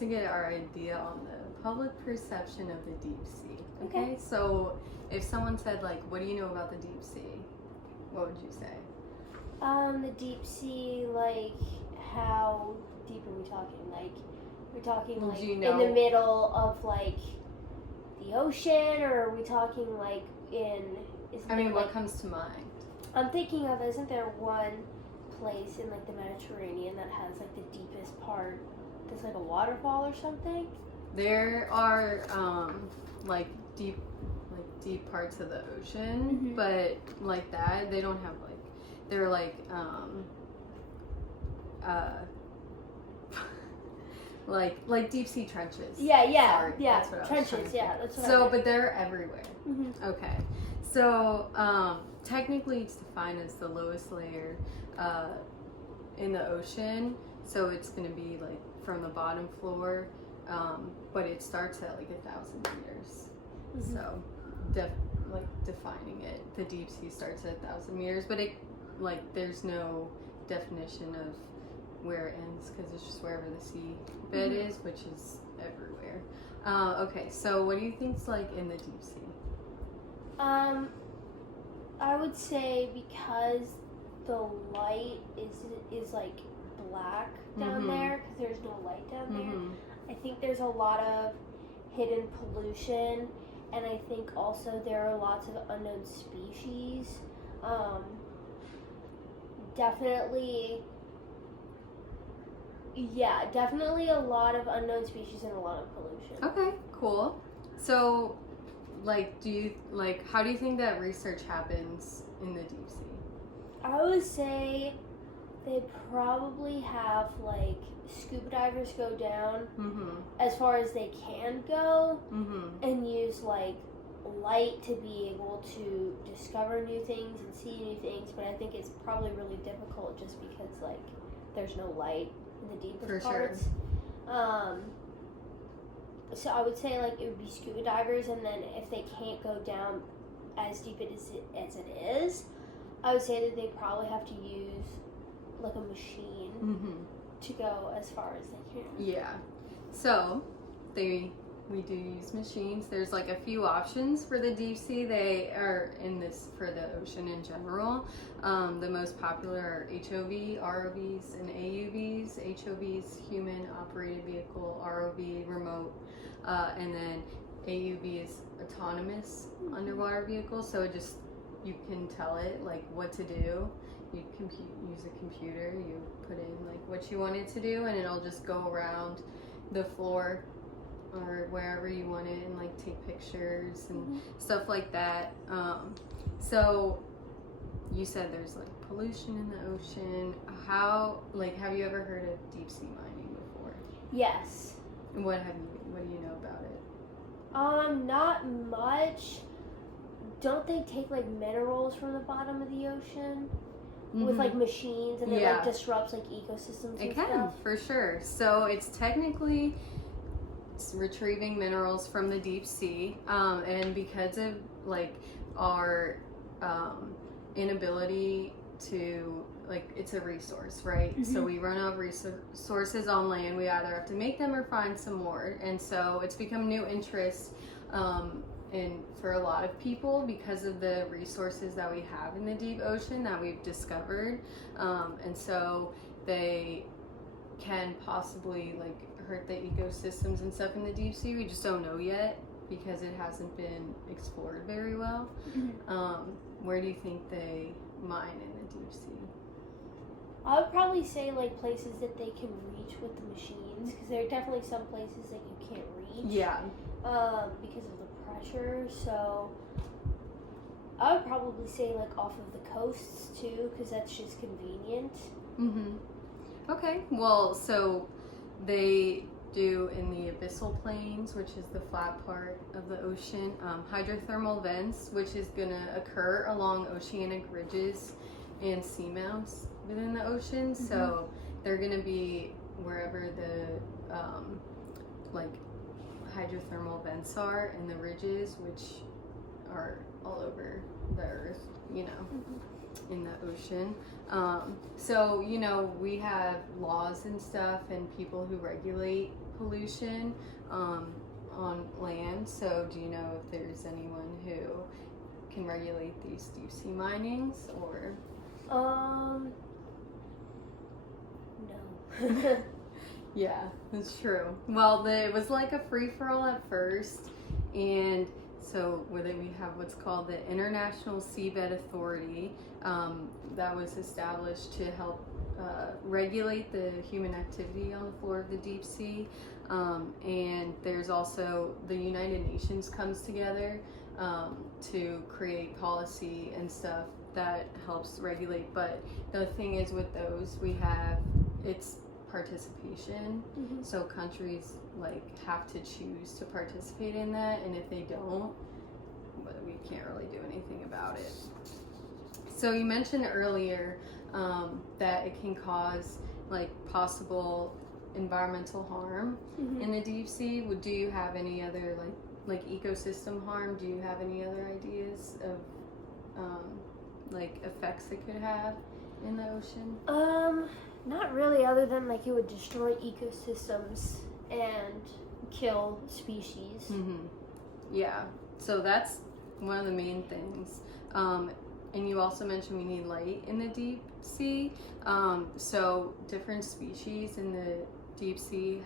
to get our idea on the public perception of the deep sea. Okay. So if someone said, like, what do you know about the deep sea? What would you say? The deep sea, like, how deep are we talking? Like, we're talking, Well, like, do you in know- the middle of, like, the ocean, or are we talking, like, I mean, what comes to mind? I'm thinking of, isn't there one place in, like, the Mediterranean that has, like, the deepest part that's, like, a waterfall or something? There are, like, deep parts of the ocean, Mhm. but like that, they don't have, like, they're like, like deep sea trenches. Yeah, Sorry, yeah. that's what I was trying Trenches, to yeah, think. that's what I So, meant. but they're everywhere. Mm-hmm. Okay. So, technically it's defined as the lowest layer in the ocean. So it's going to be like from the bottom floor, but it starts at like 1,000 meters. Mhm. So, defining it, the deep sea starts at 1,000 meters, but it, like, there's no definition of where it ends because it's just wherever the sea bed Mhm. is, which is everywhere. Okay, so what do you think's like in the deep sea? I would say because the light is like black down Mhm. there, because there's no light down there. Mm-hmm. I think there's a lot of hidden pollution, and I think also there are lots of unknown species. Definitely a lot of unknown species and a lot of pollution. Okay, cool. So, like, how do you think that research happens in the deep sea? I would say they probably have, like, scuba divers go down Mm-hmm. as far as they can go Mm-hmm. and use, like, light to be able to discover new things and see new things, but I think it's probably really difficult just because, like, there's no light in the deepest For sure. parts. So I would say, like, it would be scuba divers, and then if they can't go down as deep as it is, I would say that they probably have to use, like, a machine Mm-hmm. to go as far as they can. Yeah. So, we do use machines. There's like a few options for the deep sea. They are in this for the ocean in general. The most popular are HOV, ROVs, and AUVs. HOVs, human operated vehicle, ROV, remote, and then AUV is autonomous underwater vehicle. So it just, you can tell it like what to do. You use a computer, you put in like what you want it to do, and it'll just go around the floor or wherever you want it and like take pictures and stuff like that. So you said there's like pollution in the ocean. Have you ever heard of deep sea mining before? Yes. And what do you know about it? Not much. Don't they take, like, minerals from the bottom of the ocean with, like, machines, and it Yeah. like disrupts, like, ecosystems and It can, stuff? for sure. So it's technically retrieving minerals from the deep sea, and because of like our inability to, like, it's a resource, right? So we run out of resources on land. We either have to make them or find some more, and so it's become new interest and for a lot of people because of the resources that we have in the deep ocean that we've discovered, and so they can possibly like hurt the ecosystems and stuff in the deep sea. We just don't know yet because it hasn't been explored very well. Where do you think they mine in the deep sea? I would probably say, like, places that they can reach with the machines, because there are definitely some places that you can't reach. Yeah. Because of the pressure. So I would probably say, like, off of the coasts too, because that's just convenient. Okay. Well, so they do in the abyssal plains, which is the flat part of the ocean, hydrothermal vents, which is going to occur along oceanic ridges and seamounts within the ocean. So they're going to be wherever the like hydrothermal vents are and the ridges, which are all over the earth, you know. in the ocean. So, you know, we have laws and stuff and people who regulate pollution on land. So, do you know if there's anyone who can regulate these deep sea minings or? No. Yeah, that's true. Well, it was like a free-for-all at first, and so we have what's called the International Seabed Authority that was established to help regulate the human activity on the floor of the deep sea. And there's also the United Nations comes together to create policy and stuff that helps regulate. But the thing is with those, it's participation. Mm-hmm. So countries like have to choose to participate in that, and if they don't, we can't really do anything about it. So you mentioned earlier that it can cause like possible environmental harm Mm-hmm. in the deep sea. Do you have any other like ecosystem harm? Do you have any other ideas of like effects it could have in the ocean? Not really, other than like it would destroy ecosystems and kill species. Mm-hmm. Yeah, so that's one of the main things. And you also mentioned we need light in the deep sea. So different species in the deep sea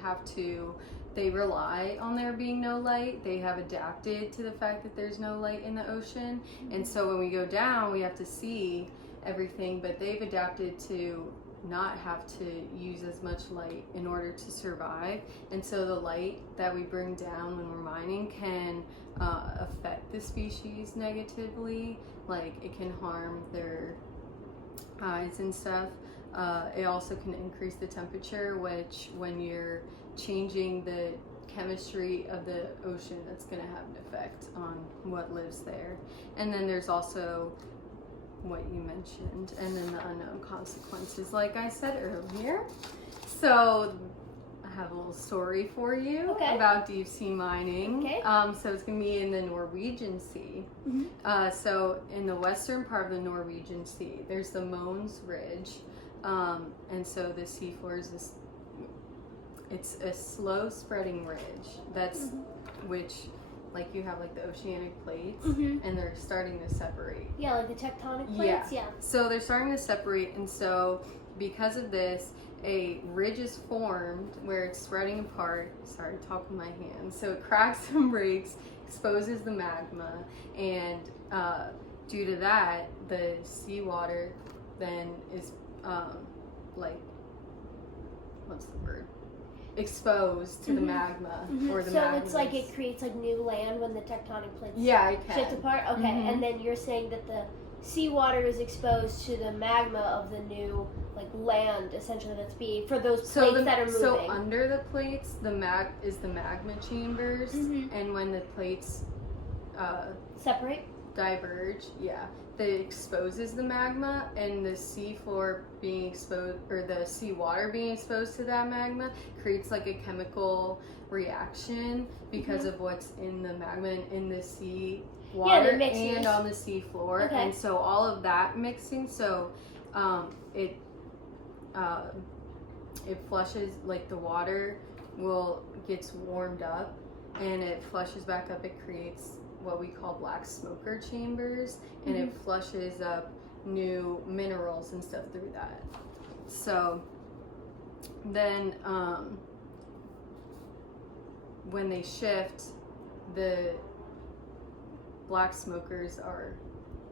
they rely on there being no light. They have adapted to the fact that there's no light in the ocean. And so when we go down, we have to see everything, but they've adapted to not have to use as much light in order to survive. And so the light that we bring down when we're mining can affect the species negatively. Like it can harm their eyes and stuff. It also can increase the temperature, which when you're changing the chemistry of the ocean, that's going to have an effect on what lives there. And then there's also what you mentioned, and then the unknown consequences, like I said earlier. So I have a little story for you about deep sea mining. Okay. So it's going to be in the Norwegian Sea. Mm-hmm. So in the western part of the Norwegian Sea, there's the Mons Ridge, and so the seafloor is it's a slow spreading ridge that's which like you have like the oceanic plates and they're starting to separate. Yeah, like the tectonic plates. Yeah. So they're starting to separate, and so because of this, a ridge is formed where it's spreading apart. Sorry, talk with my hands. So it cracks and breaks, exposes the magma, and due to that, the seawater then is like, what's the word? Exposed to the magma or the magma. So it's like it creates like new land when the tectonic plates it shift apart. Okay, and then you're saying that the seawater is exposed to the magma of the new like land essentially that's being for those plates that are moving. So under the plates, the magma chambers, and when the plates separate, diverge, that exposes the magma, and the seafloor being exposed, or the seawater being exposed to that magma creates like a chemical reaction because of what's in the magma and in the sea water and on the seafloor. And so all of that mixing, so it flushes, like the water gets warmed up and it flushes back up. It creates what we call black smoker chambers, and it flushes up new minerals and stuff through that. So then when they shift, the black smokers are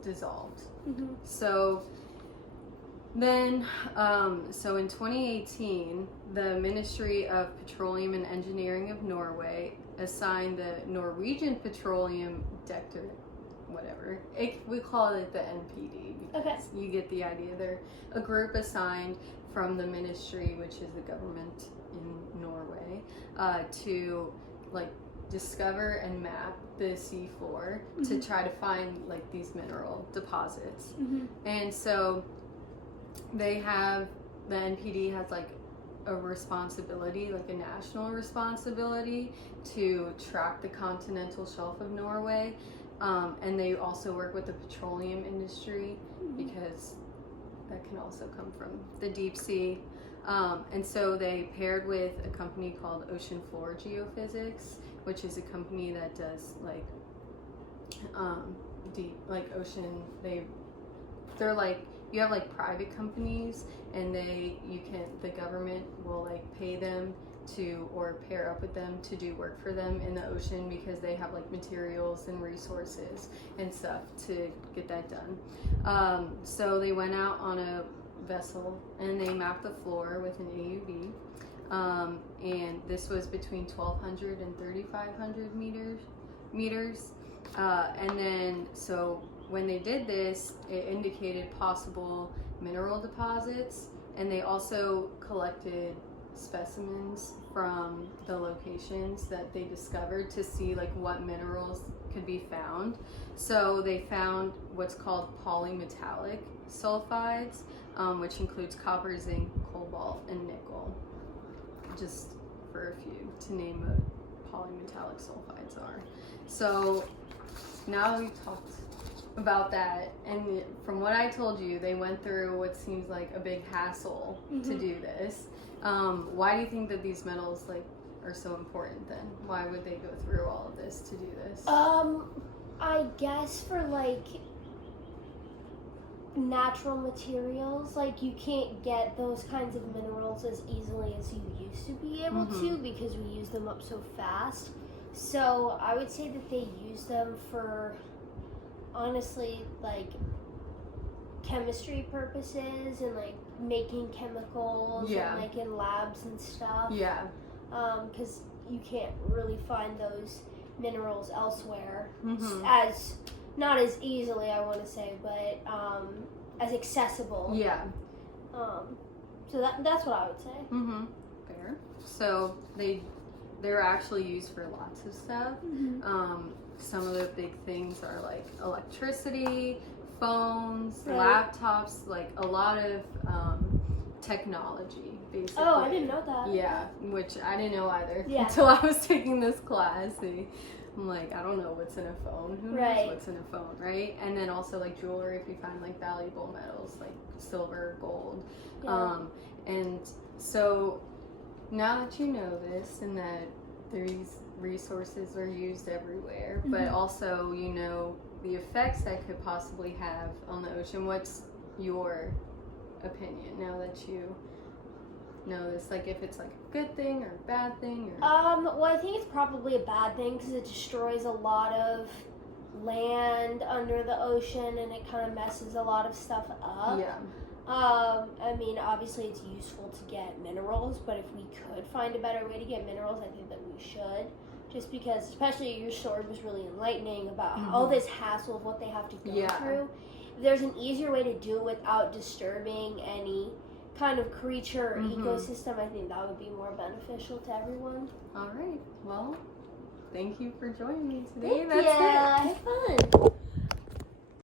dissolved. So then so in 2018, the Ministry of Petroleum and Engineering of Norway assigned the Norwegian Petroleum Directorate, whatever. We call it the NPD because you get the idea. They're a group assigned from the ministry, which is the government in Norway, to like discover and map the seafloor to try to find like these mineral deposits. And so the NPD has like a responsibility, like a national responsibility, to track the continental shelf of Norway And they also work with the petroleum industry because that can also come from the deep sea. And so they paired with a company called Ocean Floor Geophysics, which is a company that does like deep, like ocean. They're like, you have like private companies, and the government will like pay them to, or pair up with them to do work for them in the ocean, because they have like materials and resources and stuff to get that done. So they went out on a vessel and they mapped the floor with an AUV, and this was between 1,200 and 3,500 meters. And then so when they did this, it indicated possible mineral deposits, and they also collected specimens from the locations that they discovered to see like what minerals could be found. So they found what's called polymetallic sulfides, which includes copper, zinc, cobalt, and nickel, just for a few to name what polymetallic sulfides are. So now we've talked about that, and from what I told you, they went through what seems like a big hassle to do this. Why do you think that these metals like are so important then? Why would they go through all of this to do this? I guess for like natural materials, like you can't get those kinds of minerals as easily as you used to be able to, because we use them up so fast. So I would say that they use them for, honestly, like chemistry purposes and like making chemicals and like in labs and stuff. Yeah. Because you can't really find those minerals elsewhere as, not as easily, I want to say, but as accessible. Yeah. So that's what I would say. Fair. So they're actually used for lots of stuff. Some of the big things are like electricity, phones, laptops, like a lot of technology, basically. Oh, I didn't know that. Yeah, which I didn't know either Yeah. until I was taking this class. I'm like, I don't know what's in a phone. Who knows what's in a phone, right? And then also like jewelry, if you find like valuable metals like silver, gold. Yeah. And so now that you know this and that these resources are used everywhere, but also you know the effects that could possibly have on the ocean, what's your opinion now that you know this? Like if it's like a good thing or a bad thing? Or... Well, I think it's probably a bad thing because it destroys a lot of land under the ocean and it kind of messes a lot of stuff up. Yeah. I mean, obviously it's useful to get minerals, but if we could find a better way to get minerals, I think that we should. Just because, especially your story was really enlightening about all this hassle of what they have to go through. If there's an easier way to do it without disturbing any kind of creature or ecosystem, I think that would be more beneficial to everyone. All right. Well, thank you for joining me today. Thank you. Have fun.